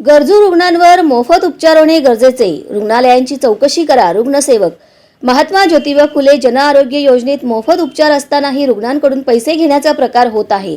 गरजू रुग्णांवर मोफत उपचार होणे गरजेचे. रुग्णालयांची चौकशी करा रुग्णसेवक. महात्मा ज्योतिबा फुले जनआरोग्य योजनेत मोफत उपचार असतानाही रुग्णांकडून पैसे घेण्याचा प्रकार होत आहे.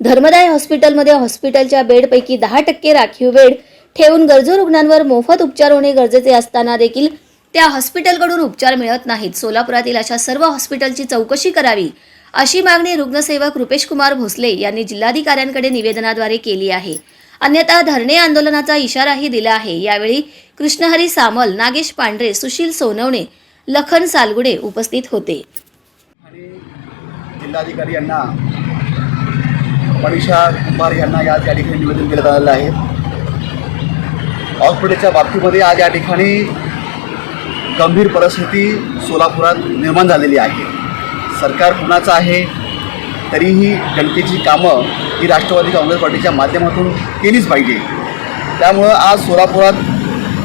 धर्मदाय हॉस्पिटलमध्ये हॉस्पिटलच्या बेडपैकी दहा टक्के राखीव बेड ठेवून गरजू रुग्णांवर मोफत उपचार होणे गरजेचे असताना देखील त्या हॉस्पिटलकडून उपचार मिळत नाहीत. सोलापुरातील अशा सर्व हॉस्पिटलची चौकशी करावी अशी मागणी रुग्णसेवक रुपेश कुमार भोसले यांनी जिल्हाधिकाऱ्यांकडे निवेदनाद्वारे केली आहे. अन्यथा धरणे आंदोलनाचा इशाराही दिला आहे. यावेळी कृष्णहरी सामल नागेश पांढरे सुशील सोनवणे लखन सालगुडे उपस्थित होते. आणि जिल्हाधिकारी यांना मनीषा कुंभार यांना या त्या ठिकाणी निवेदन केलं आलेलं आहे. हॉस्पिटलच्या बाबतीमध्ये आज या ठिकाणी गंभीर परिस्थिती सोलापुरात निर्माण झालेली आहे. सरकार कुणाचं आहे? तरीही जनतेची कामं ही राष्ट्रवादी काँग्रेस पार्टीच्या माध्यमातून केलीच पाहिजे. त्यामुळं आज सोलापुरात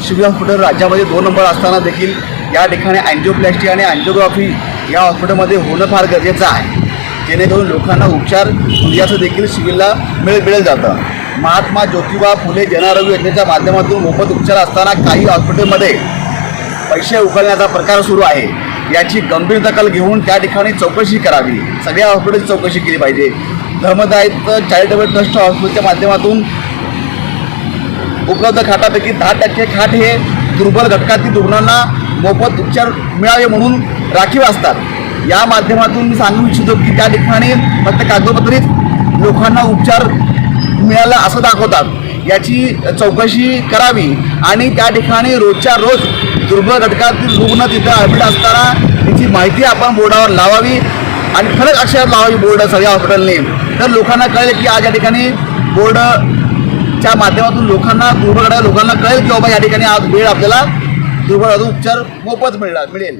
शिव हॉस्पिटल राज्यामध्ये दोन नंबर असताना देखील या ठिकाणी अँजिओप्लॅस्टी आणि अँजिओग्राफी या हॉस्पिटलमध्ये होणं फार गरजेचं आहे. जेणेकरून लोकांना उपचार याचं देखील शिविरला मिळेल मिळेल जातं. महात्मा ज्योतिबा फुले जनआरोग्य योजनेच्या माध्यमातून मोफत उपचार असताना काही हॉस्पिटलमध्ये पैसे उकळण्याचा प्रकार सुरू आहे. याची गंभीर दखल घेऊन त्या ठिकाणी चौकशी करावी. सगळ्या हॉस्पिटलची चौकशी केली पाहिजे. धर्मदायित चॅरिटेबल ट्रस्ट हॉस्पिटलच्या माध्यमातून उपलब्ध खाटापैकी दहा टक्के खाट हे दुर्बल घटकातील रुग्णांना मोफत उपचार मिळावे म्हणून राखीव असतात. या माध्यमातून मी सांगू इच्छितो की त्या ठिकाणी फक्त कागदोपत्रीत लोकांना उपचार मिळाला असं दाखवतात. याची चौकशी करावी आणि त्या ठिकाणी रोजच्या रोज दुर्बल घटकातील रुग्ण तिथं ॲडमिट असताना तिची माहिती आपण बोर्डावर लावावी आणि खरंच अक्षरात लावावी बोर्ड सगळ्या हॉस्पिटलने. तर लोकांना कळेल की आज या ठिकाणी बोर्डच्या माध्यमातून लोकांना दुर्बळ घटक लोकांना कळेल की बाबा या ठिकाणी आज वेळ आपल्याला दुर्बळ उपचार मोफत मिळणार मिळेल.